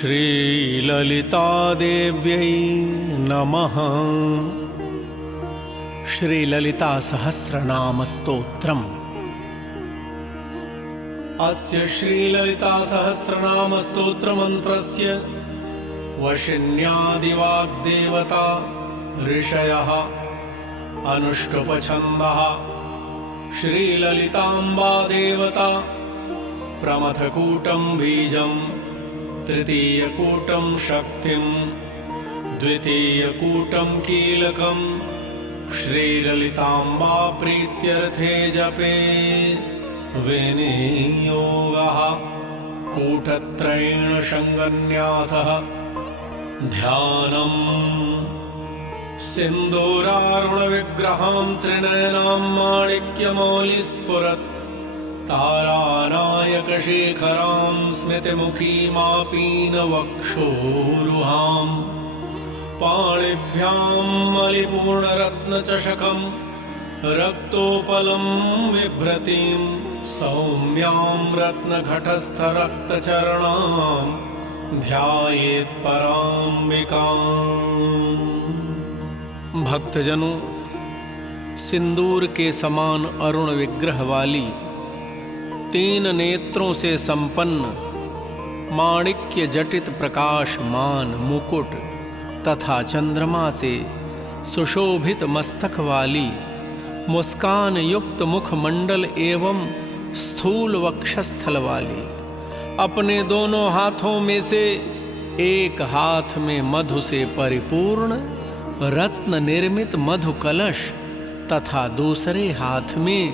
श्रीललितादेव्यै नमः। श्रीललितासहस्रनामस्तोत्रम्। अस्य श्रीललितासहस्रनामस्तोत्रमन्त्रस्य वशिन्यादिवाग्देवता ऋषयः अनुष्टुप्छन्दः। श्रीललिताम्बा देवता प्रमथकूटं बीजं, तृतीयकूटं शक्तिं, द्वितीयकूटं कीलकं। श्रीललिताम्बा प्रीत्यर्थे जपे विनियोगः। कूटत्रयेण शङ्गन्यासः ध्यानम्। सिन्दूरारुणविग्रहां त्रिनयनां माणिक्यमौलिस्फुरत्। तारानायकशेखरां स्मितमुखीमापीनवक्षोरुहां। पाणिभ्यां मलिपूर्णरत्नचषकं, रक्तोपलं बिभ्रतीं, सौम्यां रत्नघटस्थरक्तचरणां ध्यायेत् पराम्बिकाम्। भक्तजनों, सिंदूर के समान अरुण विग्रह वाली, 3 नेत्रों से संपन्न, माणिक्य जटित प्रकाशमान मुकुट तथा चंद्रमा से सुशोभित मस्तक वाली, मुस्कान युक्त मुखमंडल एवं स्थूल वक्षस्थल वाली, अपने दोनों हाथों में से एक हाथ में मधु से परिपूर्ण रत्न निर्मित मधु कलश तथा दूसरे हाथ में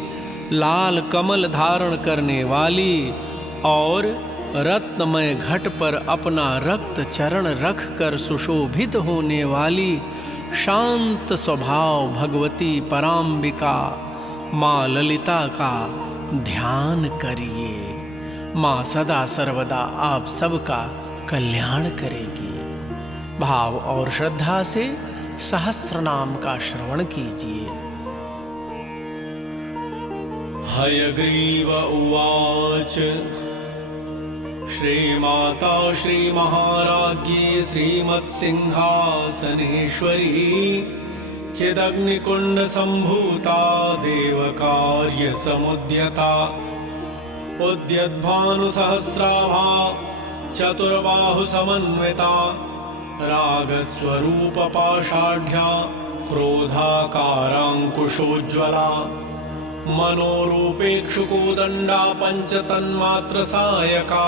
लाल कमल धारण करने वाली और रत्नमय घट पर अपना रक्त चरण रखकर सुशोभित होने वाली शांत स्वभाव भगवती पराम्बिका माँ ललिता का ध्यान करिए। माँ सदा सर्वदा आप सबका कल्याण करेगी। भाव और श्रद्धा से सहस्रनाम का श्रवण कीजिए। हयग्रीव उवाच। श्रीमाता श्रीमहाराज्ञी श्रीमत्सिंहासनेश्वरी चिदग्निकुण्डसम्भूता देवकार्यसमुद्यता। उद्यद्भानुसहस्राभा चतुर्बाहुसमन्विता। रागस्वरूपपाषाढ्या क्रोधाकाराङ्कुशोज्ज्वला। मनोरूपेक्षुकोदण्डा पञ्चतन्मात्रसायका।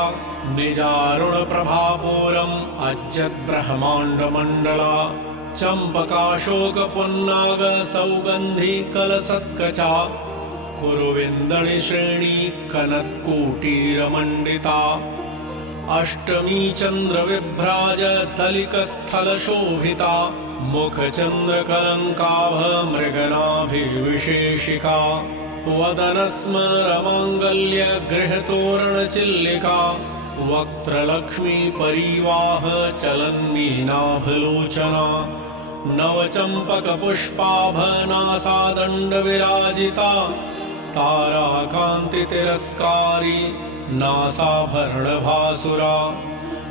निजारुणप्रभापूरम् अज्जद्ब्रह्माण्डमण्डला। चम्पकाशोकपुन्नागसौगन्धिकलसत्कचा। कुरुविन्दणिश्रेणी कनत्कोटीरमण्डिता। अष्टमी चन्द्रविभ्राज तलिकस्थलशोभिता। मुखचन्द्रकलङ्काभ मृगनाभिविशेषिका। वदनस्मरमाङ्गल्य गृहतोरणचिल्लिका। वक्त्रलक्ष्मी परिवाह चलन्मीनाभलोचना। नवचम्पकपुष्पाभनासादण्डविराजिता। ताराकान्तितिरस्कारी नासाभरणभासुरा।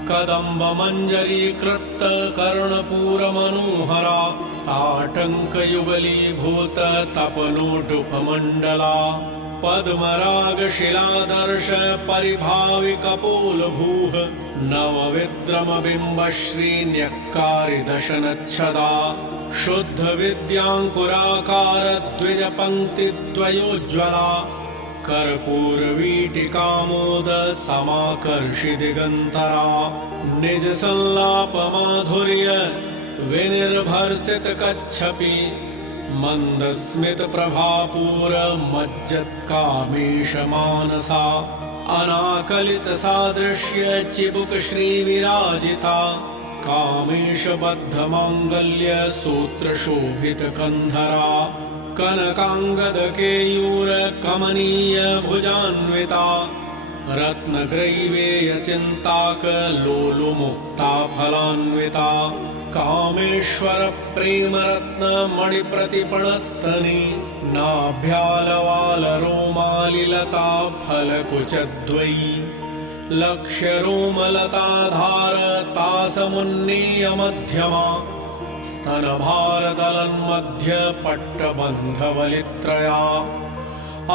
कदम्बमञ्जरीकृत कर्णपूरमनोहरा। ताटङ्कयुगलीभूत तपनोडुपमण्डला। पद्मरागशिलादर्श परिभाविकपोलभूः। नवविद्रमबिम्बश्रीन्यक्कारिदशनच्छदा। शुद्धविद्याङ्कुराकार द्विजपङ्क्तिद्वयोज्ज्वला। कर्पूरवीटिकामोद समाकर्षि दिगन्तरा। निजसंलापमाधुर्य विनिर्भरस्थितकच्छपि। मन्दस्मितप्रभापूरमज्जत्कामेशमानसा। अनाकलितसादृश्य चिबुकश्रीविराजिता। कामेशबद्धमाङ्गल्य सूत्रशोभितकन्धरा। कनकाङ्गदकेयूरकमनीय भुजान्विता। रत्नग्रैवेयचिन्ताकलोलुमुक्ता फलान्विता। कामेश्वर प्रेमरत्नमणिप्रतिपणस्तनी। नाभ्यालवालरोमालिलता फलकुचद्वयी। लक्ष्यरोमलताधारतासमुन्नीयमध्यमा स्तनभारतलन्मध्यपट्टबन्धवलित्रया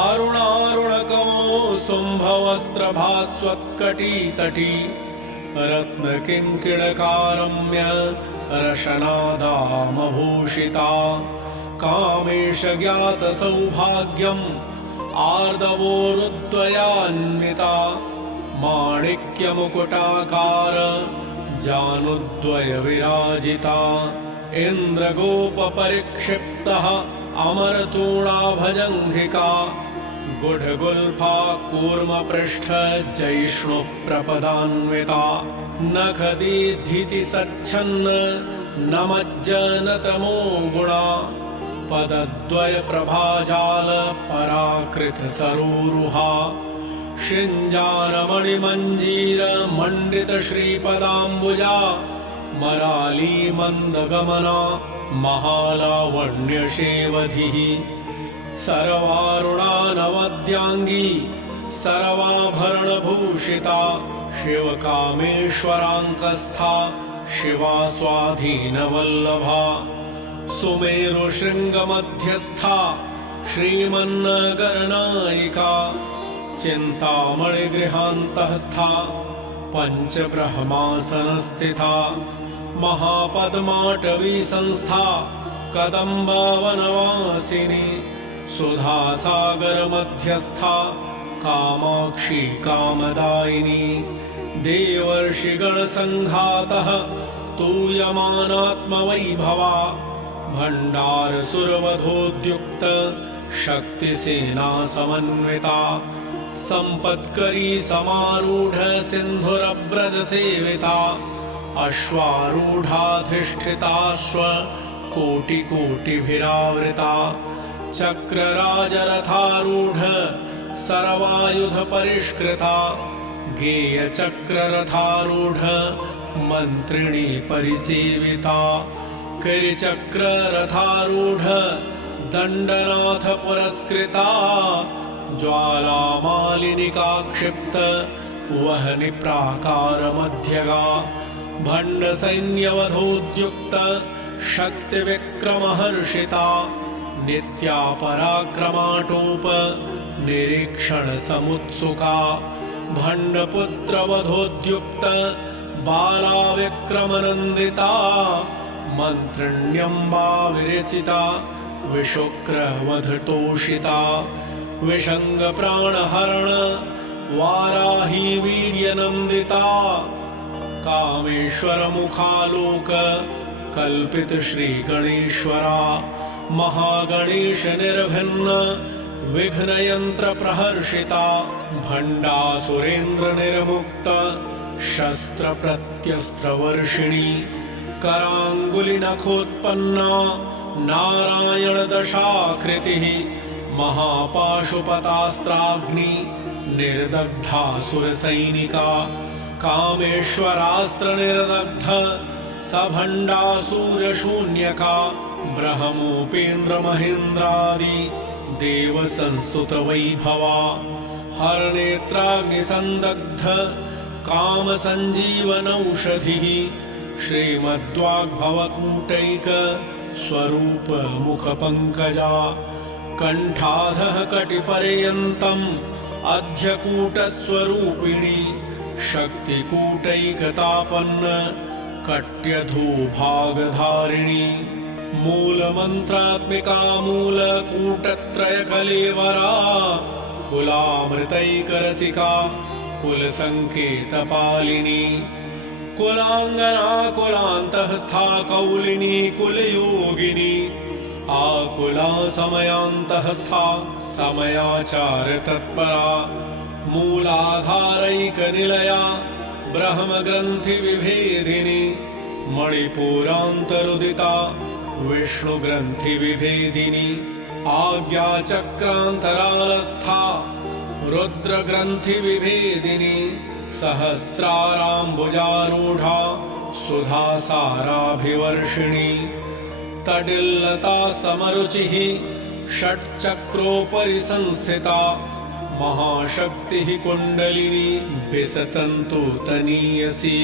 अरुणारुणकौसुम्भवस्त्रभास्वत्कटीतटी रत्नकिङ्किणकारम्य रशनादामभूषिता कामेशज्ञातसौभाग्यम् आर्दवोरुद्वयान्विता माणिक्यमुकुटाकार जानुद्वयविराजिता इन्द्रगोपपरिक्षिप्तः अमरतूणाभजङ्घिका गुढगुल्फा कूर्मपृष्ठ जैष्णुप्रपदान्विता नखदीधितिसच्छन्न नमज्जनतमो गुणा पदद्वयप्रभाजाल पराकृतसरोरुहा शिञ्जानमणिमञ्जीरमण्डितश्रीपदाम्बुजा मरालीमन्दगमना महालावण्यशेवधिः सर्वारुणानवद्याङ्गी सर्वाभरणभूषिता शिवकामेश्वराङ्कस्था शिवा स्वाधीनवल्लभा सुमेरुशृङ्गमध्यस्था श्रीमन्नगरनायिका चिन्तामणिगृहान्तःस्था पञ्चब्रह्मासनस्थिता महापद्माटवी संस्था कदम्बवनवासिनी सुधासागरमध्यस्था कामाक्षी कामदायिनी देवर्षिगणसङ्घातः तूयमानात्मवैभवा भण्डारसुरवधोद्युक्त शक्तिसेना समन्विता सम्पत्करी समारूढ सिन्धुरव्रजसेविता अश्वारूढाधिष्ठिताश्व कोटिकोटिभिरावृता चक्रराजरथारूढ सर्वायुधपरिष्कृता गेयचक्ररथारूढ मन्त्रिणी परिसेविता किरिचक्ररथारूढ दण्डनाथ पुरस्कृता ज्वालामालिनिका क्षिप्त वहनि प्राकारमध्यगा भण्डसैन्यवधोद्युक्त शक्तिविक्रमहर्षिता नित्या पराक्रमाटोप निरीक्षणसमुत्सुका भण्डपुत्रवधोद्युक्त बाला विक्रमनन्दिता मन्त्रिण्यम्बा विरचिता विशुक्रवधतोषिता विषङ्गप्राणहरण वाराही वीर्यनन्दिता कामेश्वरमुखालोक कल्पित श्रीगणेश्वरा महागणेशनिर्भिन्न विघ्नयन्त्रप्रहर्षिता भण्डासुरेन्द्रनिर्मुक्त शस्त्रप्रत्यस्त्रवर्षिणी कराङ्गुलिनखोत्पन्ना नारायणदशाकृतिः महापाशुपतास्त्राग्नि निर्दग्धासुरसैनिका कामेश्वरास्त्रनिर्दग्ध सभण्डासूर्यशून्यका ब्रह्मोपेन्द्रमहेन्द्रादि देवसंस्तुतवैभवा हरनेत्राग्निसन्दग्ध कामसञ्जीवनौषधिः श्रीमद्वाग्भवकूटैक स्वरूपमुखपङ्कजा कण्ठाधः कटिपर्यन्तम् अध्यकूटस्वरूपिणी शक्तिकूटैकतापन्न कट्यधूभागधारिणी मूलमन्त्रात्मिका मूलकूटत्रयकलेवरा कुलामृतैकरसिका कुलसङ्केतपालिनी कुलाङ्गना कुलान्तःस्था कौलिनी कुलयोगिनी आकुला समयान्तःस्था समयाचारतत्परा मूलाधारैकनिलया ब्रह्मग्रन्थिविभेदिनी मणिपुरान्तरुदिता विष्णुग्रन्थिविभेदिनी आज्ञाचक्रान्तरालस्था रुद्रग्रन्थिविभेदिनी सहस्राराम्बुजारूढा सुधासाराभिवर्षिणी तडिल्लता समरुचिः षट्चक्रोपरि संस्थिता महाशक्तिः कुण्डलिनी विसतन्तु तनीयसी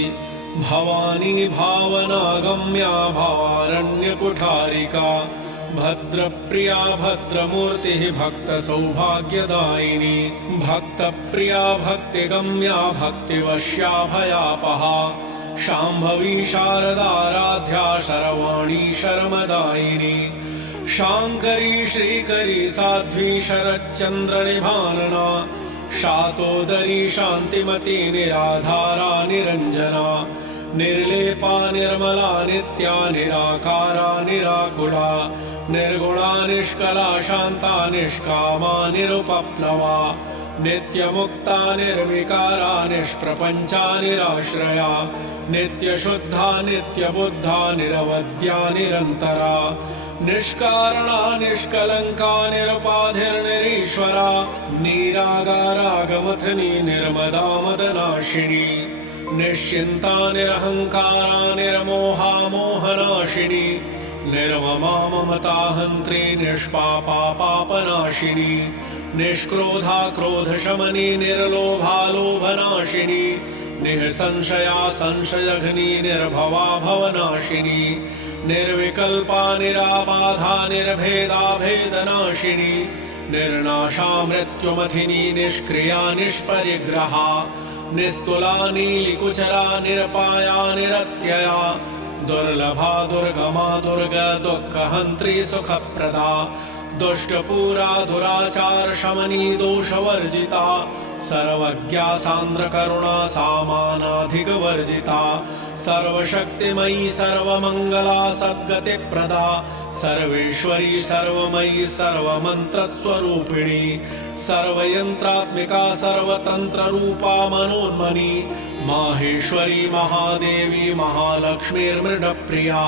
भवानी भावनागम्या भावारण्यकुठारिका भद्रप्रिया भद्रमूर्तिः भक्तसौभाग्यदायिनी भक्तप्रिया भक्तिगम्या भक्तिवश्या भयापहा शाम्भवी शारदाराध्या शर्वाणी शर्मदायिनी शाङ्करी श्रीकरी साध्वी शरच्चन्द्रनिभानना शातोदरी शान्तिमती निराधारा निरञ्जना निर्लेपा निर्मला नित्या निराकारा निराकुला निर्गुणा निष्कला शान्ता निष्कामा निरुपप्लवा नित्यमुक्ता निर्विकारा निष्प्रपञ्चा निराश्रया नित्यशुद्धा नित्यबुद्धा निरवद्या निरन्तरा निष्कारणा निष्कलङ्का निरुपाधिर्निरीश्वरा निरागारागमथनी निर्मदा मदनाशिनी निश्चिन्ता निरहङ्कारा निर्मोहा मोहनाशिनी निर्ममा ममता हन्त्री निष्पापा पापनाशिनी निष्क्रोधा क्रोधशमनी निर्लोभा लोभनाशिनी निःसंशया संशयघ्नी निर्भवा भवनाशिनी निर्विकल्पा निराबाधा निर्भेदा भेदनाशिनी निर्नाशा मृत्युमथिनी निष्क्रिया निष्परिग्रहा निस्तुला नीलिकुचरा निरपाया निरत्यया दुर्लभा दुर्गमा दुर्गा दुःखहन्त्री सुखप्रदा दुष्टपूरा दुराचार शमनी दोषवर्जिता सर्वज्ञा सान्द्रकरुणा सामानाधिकवर्जिता सर्वशक्तिमयी सर्वमङ्गला सद्गतिप्रदा सर्वेश्वरी सर्वमयी सर्वमन्त्रस्वरूपिणी सर्वयन्त्रात्मिका सर्वतन्त्ररूपा मनोन्मनी माहेश्वरी महादेवी महालक्ष्मीर्मृडप्रिया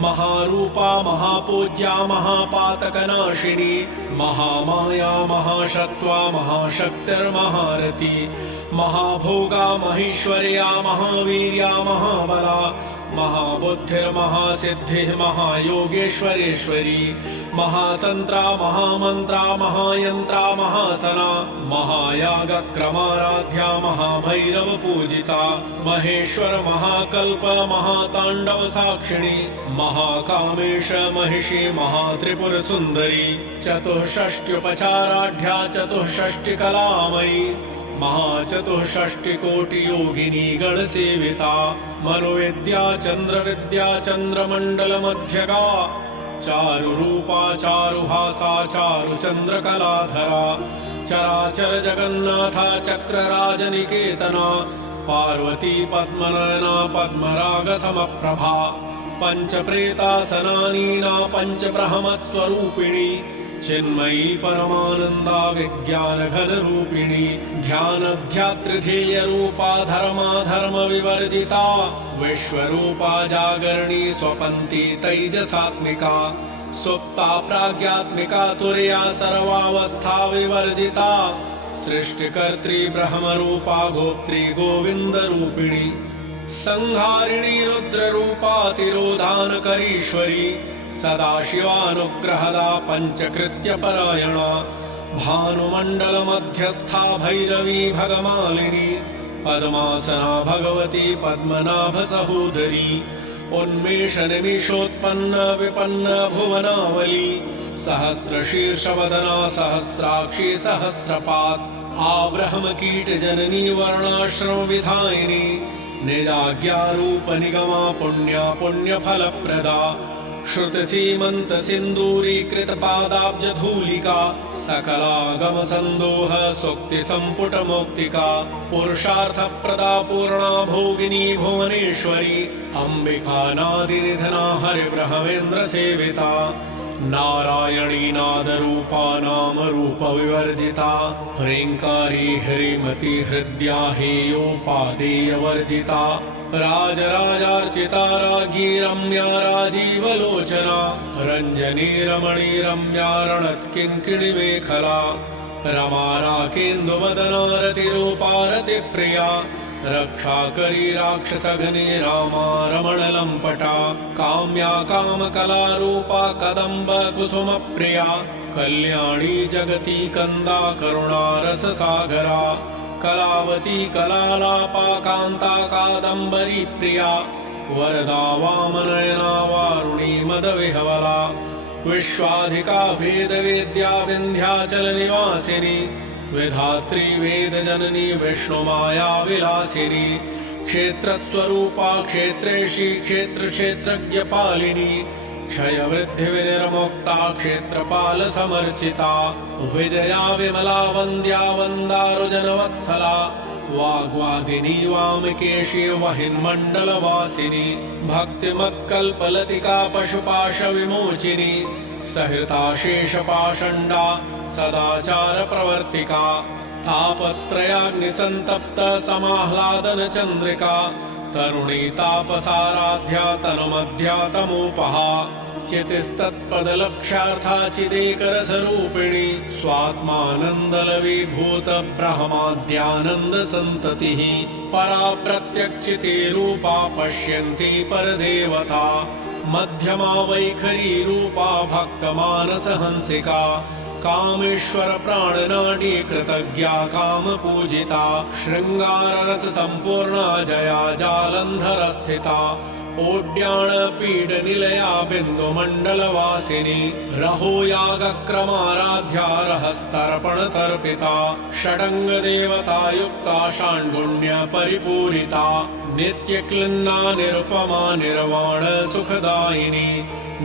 महारूपा महापूज्या महापातकनाशिनी महामाया महाशत्वा महाशक्तिर्महारती महाभोगा महेश्वर्या महावीर्या महाबला महाबुद्धिर्महासिद्धिः महायोगेश्वरेश्वरी महातन्त्रा महामन्त्रा महायन्त्रा महासना महायागक्रमाराध्या महाभैरवपूजिता महेश्वर महाकल्प महाताण्डव साक्षिणी महाकामेश महिषी महात्रिपुरसुन्दरी चतुष्षष्ट्युपचाराढ्या चतुष्षष्टिकलामयी महाचतुष्षष्टिकोटियोगिनी गणसेविता मनोविद्या चन्द्रविद्या चन्द्रमण्डलमध्यगा चारुरूपा चारुहासा चारुचन्द्रकलाधरा चराचर जगन्नाथा चक्रराजनिकेतना पार्वती पद्मनयना पद्मरागसमप्रभा पञ्चप्रेतासनानीना पञ्चब्रह्मस्वरूपिणी चिन्मयी परमानन्दा विज्ञानघनरूपिणी ध्यानध्यातृध्येयरूपा धर्माधर्मविवर्जिता विश्वरूपा जागरणी स्वपन्ती तैजसात्मिका सुप्ता प्राज्ञात्मिका तुर्या सर्वावस्था विवर्जिता सृष्टिकर्त्री ब्रह्मरूपा गोप्त्री गोविन्दरूपिणी संहारिणी रुद्ररूपा तिरोधानकरीश्वरी सदाशिवानुग्रहदा पञ्चकृत्यपरायणा भानुमण्डलमध्यस्था भैरवी भगमालिनी पद्मासना भगवती पद्मनाभसहोदरी उन्मेषनिमिषोत्पन्न विपन्न भुवनावली सहस्रशीर्षवदना सहस्राक्षी सहस्रपात् आब्रह्मकीटजननी वर्णाश्रमविधायिनी निजाज्ञारूपनिगमा पुण्या पुण्यफलप्रदा श्रुतसीमन्तसिन्दूरीकृतपादाब्जधूलिका सकलागमसन्दोह सूक्तिसम्पुटमौक्तिका पुरुषार्थप्रदा पूर्णा भोगिनी भुवनेश्वरी अम्बिका नादिनिधना हरिब्रह्मेन्द्रसेविता नारायणी नादरूपा नामरूपविवर्जिता ह्रीङ्कारी ह्रीमती हृद्या हेयोपादेयवर्जिता राजराजार्चिता राज्ञी रम्या राजीवलोचना रञ्जनी रमणी रम्या रणत्किङ्किणिमेखला रमा राकेन्दुवदना रतिरूपा रतिप्रिया रक्षा करी राक्षसघने रामा रमण लंपटा काम्या कामकला रूपा कदम्ब कुसुम प्रिया कल्याणी जगती कंदा करुणा रस सागरा कलावती कलालापा कांता कादंबरी प्रिया वरदा वामनयना वारुणी मदविहवला विश्वाधिका भेद वेद्या विंध्याचल निवासिनी विधात्री वेद जननी विष्णुमाया विलासिनी क्षेत्रस्वरूपा क्षेत्रेशी क्षेत्र क्षेत्रज्ञ पालिनी क्षय वृद्धि विनिर्मुक्ता क्षेत्रपाल समर्चिता विजया विमला वन्द्या वन्दारुजनवत्सला वाग्वादिनी वामकेशी वहिन्मण्डलवासिनी भक्तिमत्कल्पलतिका पशुपाश विमोचिनी सहृता शेषपाषण्डा सदाचार प्रवर्तिका तापत्रयाग्निसन्तप्त समाह्लादन चन्द्रिका तरुणी तापसाराध्या तनुमध्या तमोपहा चितिस्तत्पदलक्ष्यार्था चिदेकरसरूपिणी स्वात्मानन्दलवीभूत ब्रह्माद्यानन्द सन्ततिः परा प्रत्यक्षिते रूपा पश्यन्ति परदेवता मध्यमा वैखरी रूपा भक्तमानसहंसिका कामेश्वर प्राणनाडी कृतज्ञा काम पूजिता श्रृंगार रस संपूर्णा जया जालंधर स्थिता ओड्याण पीड निलया बिंदु मंडल वासिनी रहो याग क्रमाराध्या रहस्तर्पण तर्पिता षडंग देवता युक्ता षाण्गुण्य परिपूरिता नित्य क्लिन्ना निरुपमा निर्वाण सुखदायिनी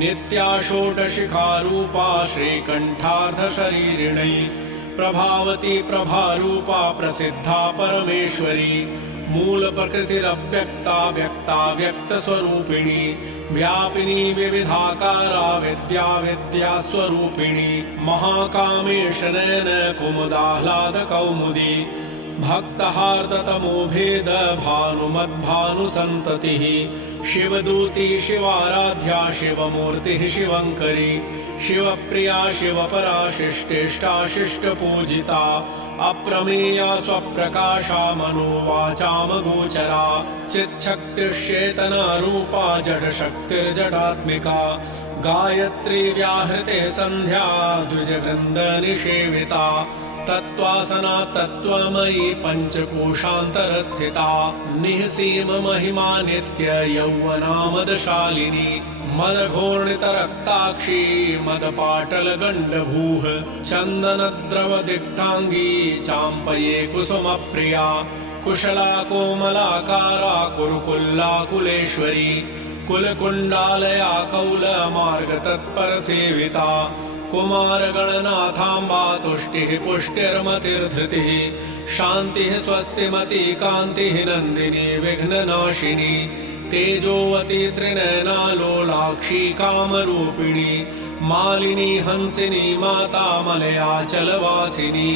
नित्या षोडशिखा रूपा श्रीकंठार्ध शरीरिणी प्रभावती प्रभारूपा प्रसिद्धा परमेश्वरी मूल प्रकृतिरव्यक्ता व्यक्ता व्यक्त स्वरूपिणी व्यापिनी विविधाकारा विद्या विद्या स्वरूपिणी महाकामेश नयन कुमुदाह्लाद कौमुदी भक्तहार्दतमो भेद भानुमद्भानु संततिः शिवदूती शिवाराध्या शिवमूर्तिः शिवंकरी शिवप्रिया शिवपरा शिष्टेष्टा शिष्टपूजिता अप्रमेया स्वप्रकाशा मनोवाचामगोचरा चिच्छक्तिश्चेतना रूपा जडशक्तिर्जडात्मिका गायत्री व्याहृते सन्ध्या द्विजवृन्द निषेविता तत्त्वासना तत्त्वमयी पंचकोशान्तरस्थिता निःसीम महिमा नित्य यौवनामदशालिनी मदघोर्णितरक्ताक्षी मदपाटलगण्डभूः चन्दनद्रवदिग्धाङ्गी चाम्पये कुसुमप्रिया कुशला कोमलाकारा कुरुकुल्लाकुलेश्वरी कुलकुण्डालया कौलमार्गतत्परसेविता कुमारगणनाथाम्बा तुष्टिः पुष्टिर्मतिर्धृतिः शान्तिः स्वस्तिमती कान्तिः नन्दिनी विघ्ननाशिनी तेजोवती त्रिनयना लोलाक्षी कामरूपिणी मालिनी हंसिनी माता मलयाचलवासिनी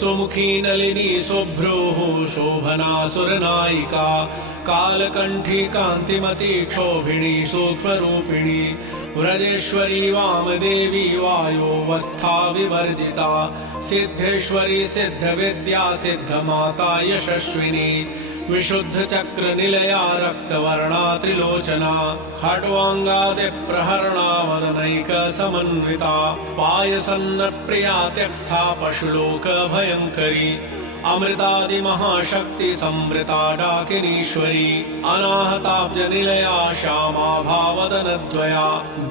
सुमुखी नलिनी शुभ्रोः शोभना सुरनायिका कालकण्ठी कान्तिमती क्षोभिणी सूक्ष्मरूपिणी व्रजेश्वरी वामदेवी वायोवस्था विवर्जिता सिद्धेश्वरी सिद्धविद्या सिद्धमाता यशस्विनी विशुद्ध चक्र निलया रक्तवर्णा त्रिलोचना खड्वांगादि प्रहरणा वदनैक समन्विता पायसन्न प्रिया त्यक्स्था पशुलोक भयंकरी अमृतादि महाशक्ति संवृता डाकिनीश्वरी अनाहताब्ज निलया श्यामा भावदनद्वया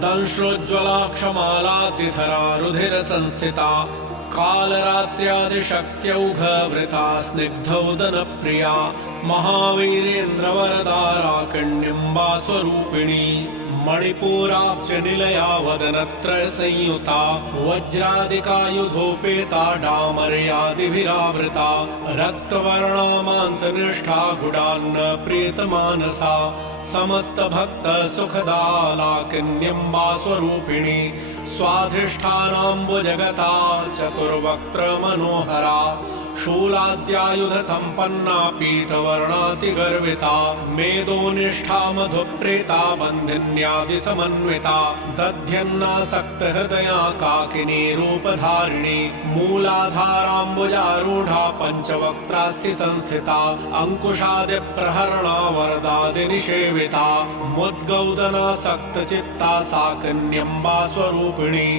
दंश्रोज्ज्वला क्षमाला तिथरा रुधिर संस्थिता कालरात्र्यादिशक्त्यौघवृता स्निग्धौदन प्रिया महावीरेन्द्र वरदाराकण्यम्बा स्वरूपिणी मणिपुराब्ज निलया वदनत्रय संयुता वज्रादिकायुधोपेता डामर्यादिभिरावृता रक्तवर्णा मांसनिष्ठा गुडान्न प्रीतमानसा समस्त भक्त सुखदा लाकिन्यम्बा स्वरूपिणी स्वाधिष्ठानाम्बुजगता चतुर्वक्त्र मनोहरा शूलाद्यायुधसम्पन्ना पीतवर्णातिगर्विता मेदोनिष्ठा मधुप्रेता बन्धिन्यादिसमन्विता दध्यन्नासक्तहृदया काकिनी रूपधारिणी मूलाधाराम्बुजारूढा पञ्चवक्त्रास्ति संस्थिता अंकुशादिप्रहरणा वरदादिनिषेविता मुद्गौदनासक्तचित्ता सा कन्यम्बा स्वरूपिणी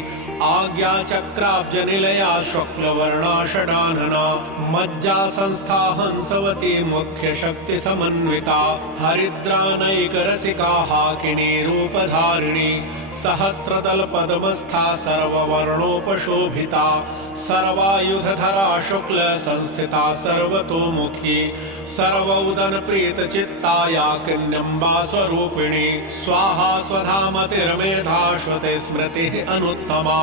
आज्ञाचक्राब्जनिलया शुक्लवर्णा षडानना मज्जा संस्था हंसवती मुख्यशक्तिसमन्विता हरिद्रानैकरसिका हाकिनी रूपधारिणी सहस्रदलपद्मस्था सर्ववर्णोपशोभिता सर्वायुधधरा शुक्ल संस्थिता सर्वतोमुखी सर्वौदनप्रीतचित्ता या कन्यम्बा स्वरूपिणी स्वाहा स्वधामतिर्मेधा श्रुतिस्मृतिः अनुत्तमा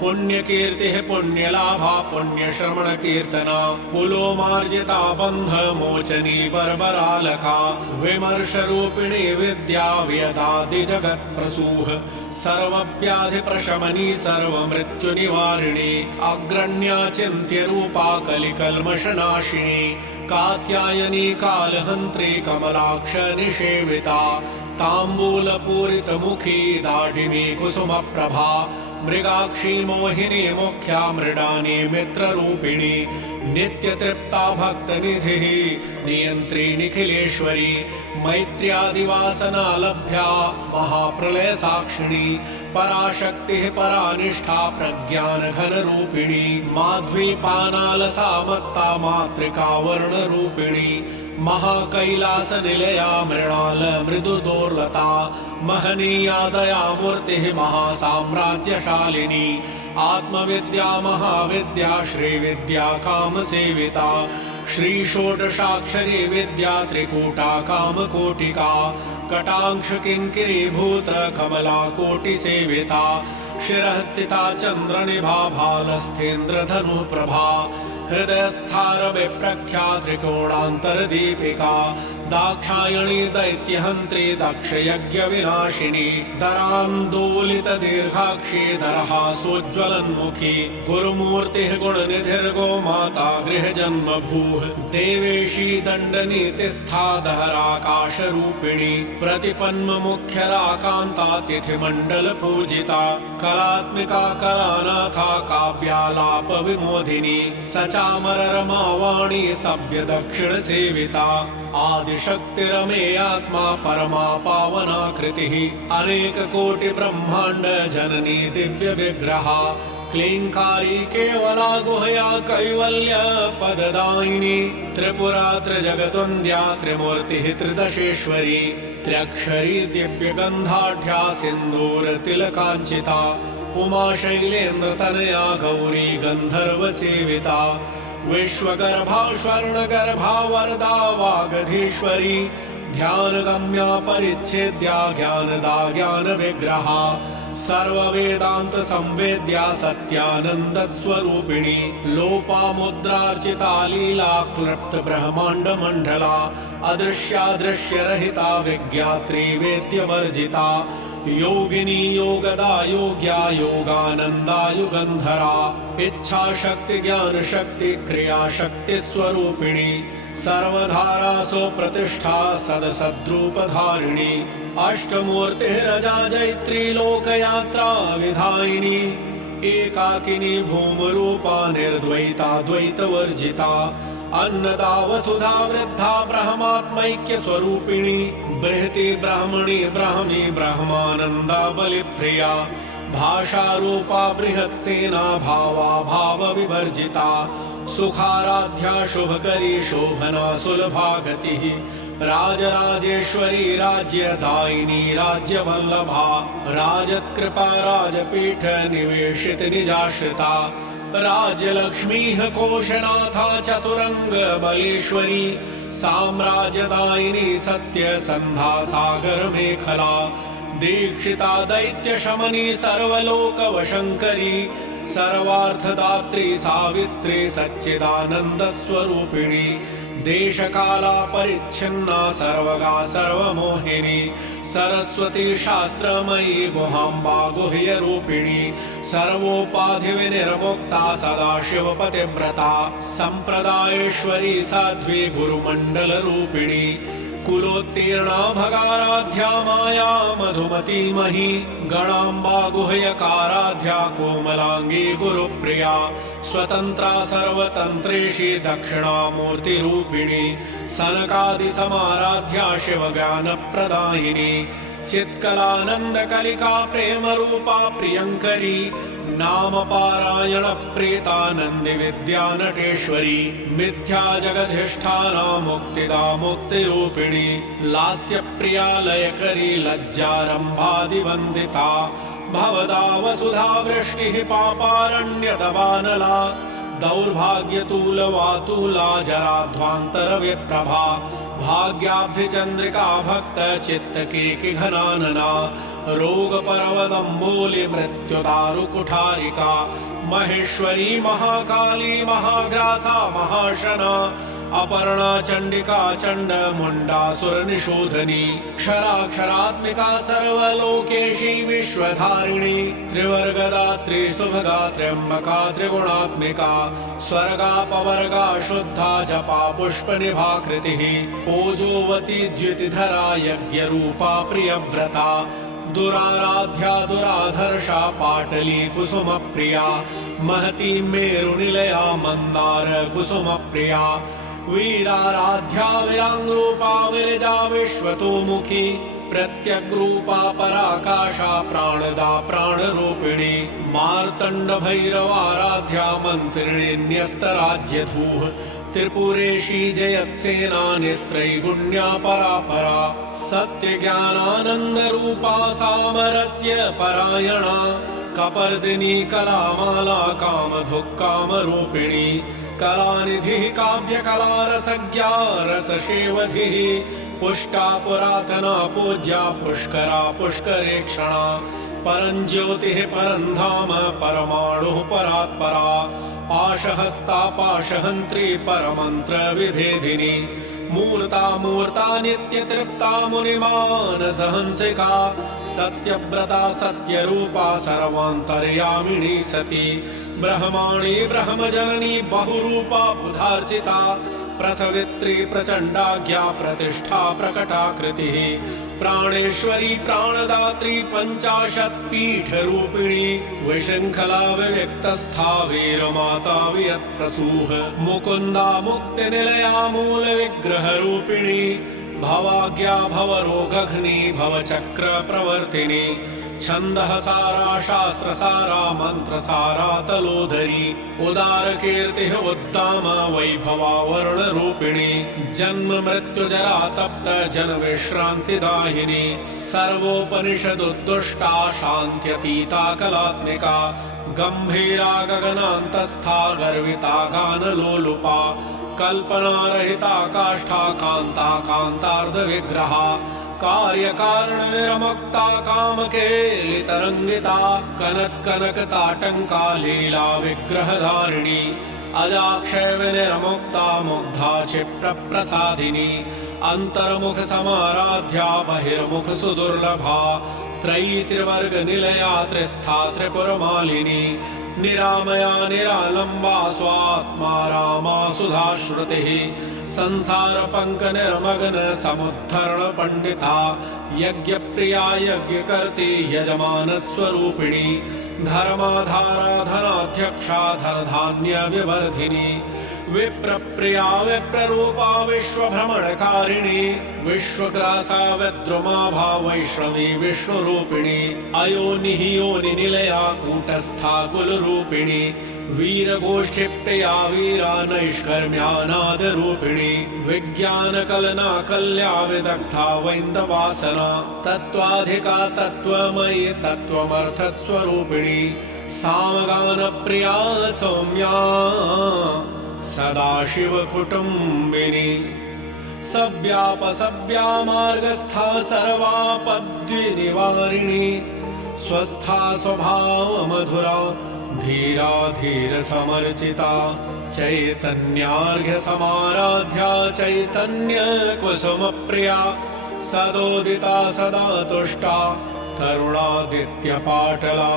पुण्यकीर्तिः पुण्यलाभा पुण्यश्रवणकीर्तना पुलोमार्जिता बन्धमोचनी बर्बरालका विमर्शरूपिणी विद्या व्यदादिजगत्प्रसूः सर्वव्याधिप्रशमनी सर्वमृत्युनिवारिणी अग्रण्या चिन्त्यरूपा कलिकल्मषनाशिनी कात्यायनी कालहन्त्री कमलाक्ष निषेविता ताम्बूलपूरितमुखी दाढिनी कुसुमप्रभा मृगाक्षी मोहिनी मुख्या मृडानी मित्ररूपिणी नित्यतृप्ता भक्तनिधिः नियन्त्री निखिलेश्वरी मैत्र्यादिवासना लभ्या महाप्रलय साक्षिणी पराशक्तिः परानिष्ठा प्रज्ञानघनरूपिणी माध्वीपानालसा मत्ता मातृका वर्णरूपिणी महाकैलासनिलया मृणाल मृदुदोर्लता महनीया दयामूर्तिः महासाम्राज्यशालिनी आत्मविद्या महाविद्या श्रीविद्या कामसेविता श्रीषोडशाक्षरी विद्या त्रिकूटा कामकोटिका कटाक्ष किङ्किरीभूत कमला कोटिसेविता शिरः स्थिता चन्द्रनिभा भालस्थेन्द्रधनुप्रभा हृदयस्थार विप्रख्या त्रिकोणान्तरदीपिका दाक्षायणी दैत्यहन्त्री दक्षयज्ञविनाशिनी दरान्दोलितदीर्घाक्षी दरहासोज्ज्वलन्मुखी गुरुमूर्तिः गुणनिधिर्गोमाता गृहजन्मभूः देवेशी दण्डनीतिस्था दहराकाशरूपिणी प्रतिपन्ममुख्यराकान्ता तिथिमण्डलपूजिता कलात्मिका कलानाथा काव्यालापविमोदिनी सचामररमावाणी सभ्यदक्षिणसेविता आदिशक्तिरमेयात्मा परमा पावनाकृतिः अनेककोटिब्रह्माण्ड जननी दिव्यविग्रहा क्लीङ्कारी केवला गुह्या कैवल्य पददायिनी त्रिपुरा त्रिजगद्वन्द्या त्रिमूर्तिः त्रिदशेश्वरी त्र्यक्षरी दिव्यगन्धाढ्या सिन्दूरतिलकाञ्चिता उमा शैलेन्द्रतनया गौरी गन्धर्वसेविता विश्वगर्भा स्वर्णगर्भा वरदा वागधीश्वरी ध्यानगम्या परिच्छेद्या ज्ञानदा ज्ञानविग्रहा सर्ववेदान्तसंवेद्या सत्यानन्दस्वरूपिणी लोपामुद्रार्चिता लीला क्लृप्तब्रह्माण्डमण्डला अदृश्यादृश्यरहिता विज्ञात्री वेद्यवर्जिता योगिनी योगदा योग्या योगानन्दा युगन्धरा इच्छाशक्ति ज्ञानशक्ति क्रियाशक्ति स्वरूपिणी सर्वधारासु प्रतिष्ठा सदसद्रूपधारिणी अष्टमूर्तिरजा जैत्री लोकयात्रा विधायिनी एकाकिनी भूमरूपा निर्द्वैता द्वैतवर्जिता अन्नदा वसुधा वृद्धा ब्रह्मात्मैक्य स्वरूपिणी बृहति ब्राह्मणी ब्राह्मी ब्रह्मानन्दा बलिप्रिया भाषारूपा बृहत्सेना भावा भाव विवर्जिता सुखाराध्या शुभकरी शोभना सुलभा गतिः राजराजेश्वरी राज्यदायिनी राज्यवल्लभा राजत्कृपा राजपीठ निवेशित निजाश्रिता राज्यलक्ष्मीः कोशनाथा चतुरंग बलेश्वरी साम्राज्यदायिनी सत्यसन्धा सागर मेखला दीक्षिता दैत्यशमनी सर्वलोकवशङ्करी सर्वार्थदात्री सावित्री सच्चिदानन्दस्वरूपिणी देशकाला परिच्छिन्ना सर्वगा सर्वमोहिनी सरस्वती शास्त्रमयी गुहाम्बा गुह्यरूपिणी सर्वोपाधिविनिर्मुक्ता सदाशिवपतिव्रता सम्प्रदायेश्वरी साध्वी गुरुमण्डलरूपिणी कुलोत्तीर्णा भगाराध्या माया मधुमती मही गणाम्बा गुह्यकाराध्या कोमलांगी गुरुप्रिया स्वतंत्रा सर्वतंत्रेशी दक्षिणामूर्तिरूपिणी सनकादिसमाराध्या शिवज्ञानप्रदायिनी चित्कलानन्दकलिका प्रेमरूपा प्रियङ्करी नामपारायण प्रीतानन्दि विद्यानटेश्वरी मिथ्या जगधिष्ठाना मुक्तिदा मुक्तिरूपिणी लास्यप्रिया लयकरी लज्जारम्भादिवन्दिता भवदा वसुधा वृष्टिः पापारण्यदवानला दौर्भाग्यतूलवातूला जराध्वान्तरविप्रभा भाग्याब्धिचन्द्रिका भक्त चित्तकेकि घनानना रोगपर्वदम्बोलि मृत्युदारुकुठारिका महेश्वरी महाकाली महाग्रासा महाशना अपर्णा चण्डिका चण्डमुण्डासुरनिशोधनी क्षराक्षरात्मिका सर्वलोकेशी विश्वधारिणी त्रिवर्गदात्री सुभगा त्र्यम्बका त्रिगुणात्मिका स्वर्गा पवर्गा शुद्धा जपा पुष्पनिभाकृतिः ओजोवती द्युतिधरा यज्ञरूपा प्रियव्रता दुराराध्या दुराधर्षा पाटली कुसुमप्रिया महती मेरुनिलया मन्दार कुसुमप्रिया वीराराध्या विराङ्गरूपा विरजा विश्वतोमुखी प्रत्यग्रूपा पराकाशा प्राणदा प्राणरूपिणी मार्तण्डभैरवाराध्या मन्त्रिणी न्यस्तराज्यधूः त्रिपुरेशी जयत्सेना निस्त्रैगुण्या परापरा सत्यज्ञानानन्दरूपा सामरस्य परायणा कपर्दिनी कलामाला कामधुक्कामरूपिणी कलानिधिः काव्यकलारसज्ञा रससेवधिः पुष्टा पुरातना पूज्या पुष्करा पुष्करेक्षणा परञ्ज्योतिः परन्धाम परमाणुः परात्परा पाशहस्ता पाशहन्त्री परमन्त्र विभेदिनी मूर्ता मूर्ता नित्यतृप्ता मुनिमानसहंसिका सत्यव्रता सत्यरूपा सर्वान्तर्यामिणी सती ब्रह्माणी ब्रह्मजननी बहुरूपा बुधार्चिता प्रसवित्री प्रचण्डाज्ञा प्रतिष्ठा प्रकटाकृतिः प्राणेश्वरी प्राणदात्री पञ्चाशत्पीठरूपिणी विशृङ्खला विविक्तस्था वीरमाता वियत्प्रसूः मुकुन्दा मुक्तिनिलया मूलविग्रहरूपिणी भवाज्ञा भवरोगघ्नी भवचक्रप्रवर्तिनी छन्दःसारा शास्त्रसारा मन्त्रसारा तलोधरी उदारकीर्तिः उद्दाम वैभवा वर्णरूपिणी जन्म मृत्युजरा तप्त जनविश्रान्तिदायिनी सर्वोपनिषदुद्दुष्टा शान्त्यतीता कलात्मिका गम्भीरा गगनान्तस्था गर्विता गानलोलुपा कल्पनारहिता काष्ठा कान्ता कान्तार्धविग्रहा कार्यकारणनिर्मुक्ता कामकेलितरङ्गिता कनत्कनकताटङ्का लीला विग्रहधारिणी अजाक्षयविनिर्मुक्ता मुग्धा क्षिप्रप्रसादिनी अन्तर्मुखसमाराध्या बहिर्मुखसुदुर्लभा त्रयी त्रिवर्गनिलया त्रिस्था त्रिपुरमालिनी निरामया निरालम्बा स्वात्मा रामा सुधाश्रुतिः संसारपङ्कनिर्मग्न समुद्धरण पंडिता यज्ञप्रिया यज्ञकर्त्री यजमानस्वरूपिणी धर्माधारा धनाध्यक्षा धनधान्य विवर्धिनी विप्रप्रिया विप्ररूपा विश्वभ्रमणकारिणी विश्वग्रासा विद्रुमाभा वैष्णवी विष्णुरूपिणी अयोनिः योनिनिलया कूटस्था कुलरूपिणी वीरगोष्ठीप्रिया वीरा नैष्कर्म्यानादरूपिणी विज्ञानकलना कल्या विदग्धा वैन्दवासना तत्त्वाधिका तत्त्वमयी तत्त्वमर्थस्वरूपिणी सामगानप्रिया सौम्या सदाशिवकुटुम्बिनी सव्यापसव्या मार्गस्था सर्वापद्विनिवारिणी स्वस्था स्वभावमधुरा धीरा धीर समर्चिता चैतन्यार्घ्य समाराध्या चैतन्य कुसुम प्रिया सदोदिता सदा तुष्टा तरुणादित्य पाटला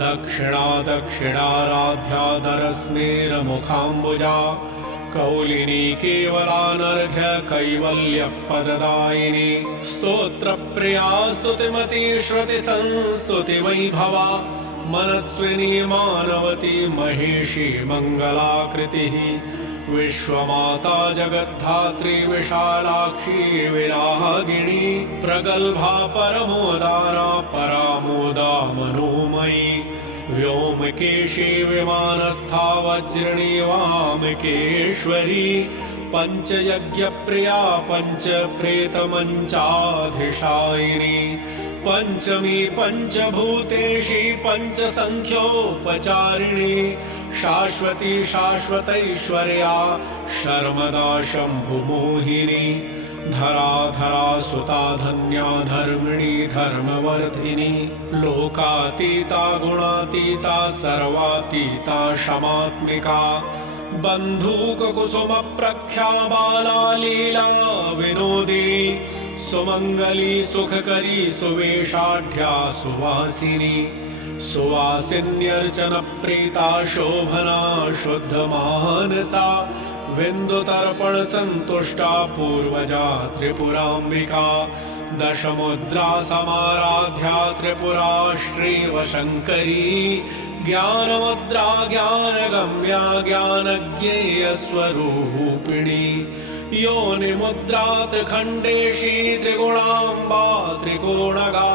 दक्षिणा दक्षिणाराध्या दरस्मेरमुखाम्बुजा कौलिनी केवलानर्घ्य कैवल्यपददायिनी स्तोत्रप्रिया स्तुतिमती श्रुति संस्तुति वैभवा मनस्विनी मानवती महेशी मङ्गलाकृतिः विश्वमाता जगद्धात्री विशालाक्षी विरागिणी प्रगल्भा परमोदारा परामोदा मनोमयी व्योमकेशी विमानस्था वज्रिणी वामकेश्वरी पञ्चयज्ञप्रिया पञ्चप्रेतमञ्चाधिशायिनी पंचमी पंचभूतेशी पंचसंख्योपचारिणी शाश्वती शाश्वतैश्वर्या शर्मदा शम्भुमोहिनी धरा धरा सुता धन्या धर्मिणी धर्मवर्धिनी लोकातीता गुणातीता सर्वातीता क्षमात्मिका बन्धूककुसुम प्रख्या बाला लीला विनोदिनी सुमंगली सुखकरी सुवेशाढ्या सुवासिनी सुवासिन्यर्चन प्रीता शोभना शुद्ध मानसा विन्दुतर्पण संतुष्टा पूर्वजा त्रिपुराम्बिका दशमुद्रा समाराध्या त्रिपुरा श्रीवशङ्करी ज्ञानमुद्रा ज्ञानगम्या ज्ञानज्ञेय स्वरूपिणी योनिमुद्रा त्रिखण्डेशी त्रिगुणाम्बा त्रिकोणगा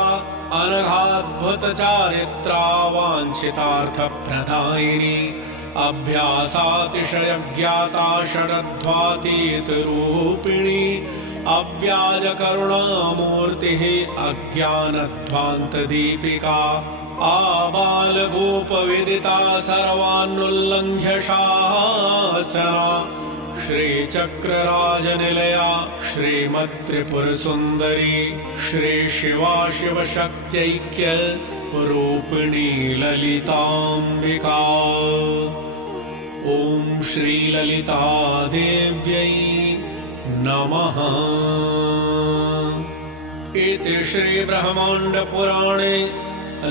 अनघाद्भुत चारित्रा वाञ्छितार्थप्रदायिनी अभ्यासातिशयज्ञाता षडध्वातीतरूपिणी अव्याजकरुणामूर्तिः अज्ञानध्वान्तदीपिका आबालगोपविदिता सर्वान्नुल्लङ्घ्य शासना श्रीचक्रराजनिलया श्रीमत्त्रिपुरसुन्दरी श्रीशिवा शिवशक्त्यैक्य रूपिणी ललिताम्बिका ॐ श्रीललितादेव्यै नमः। इति श्रीब्रह्माण्डपुराणे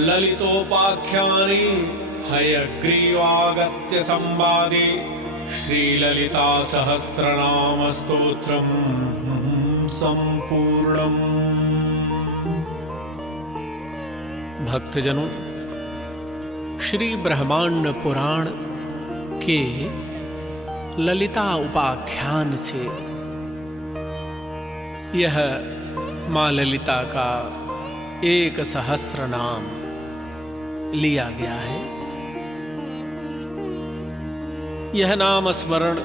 ललितोपाख्याने हयग्रीवागस्त्यसंवादे श्रीललिता सहस्रनाम स्तोत्रम् संपूर्णम्। भक्तजनों, श्री ब्रह्मांड पुराण के ललिता उपाख्यान से यह माँ ललिता का एक सहस्र नाम लिया गया है। यह नाम स्मरण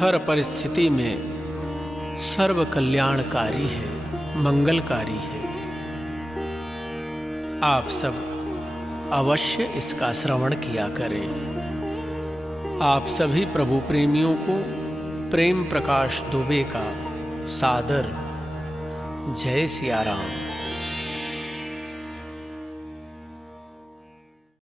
हर परिस्थिति में सर्व कल्याणकारी है, मंगलकारी है। आप सब अवश्य इसका श्रवण किया करें। आप सभी प्रभु प्रेमियों को प्रेम प्रकाश दुबे का सादर जय सिया राम।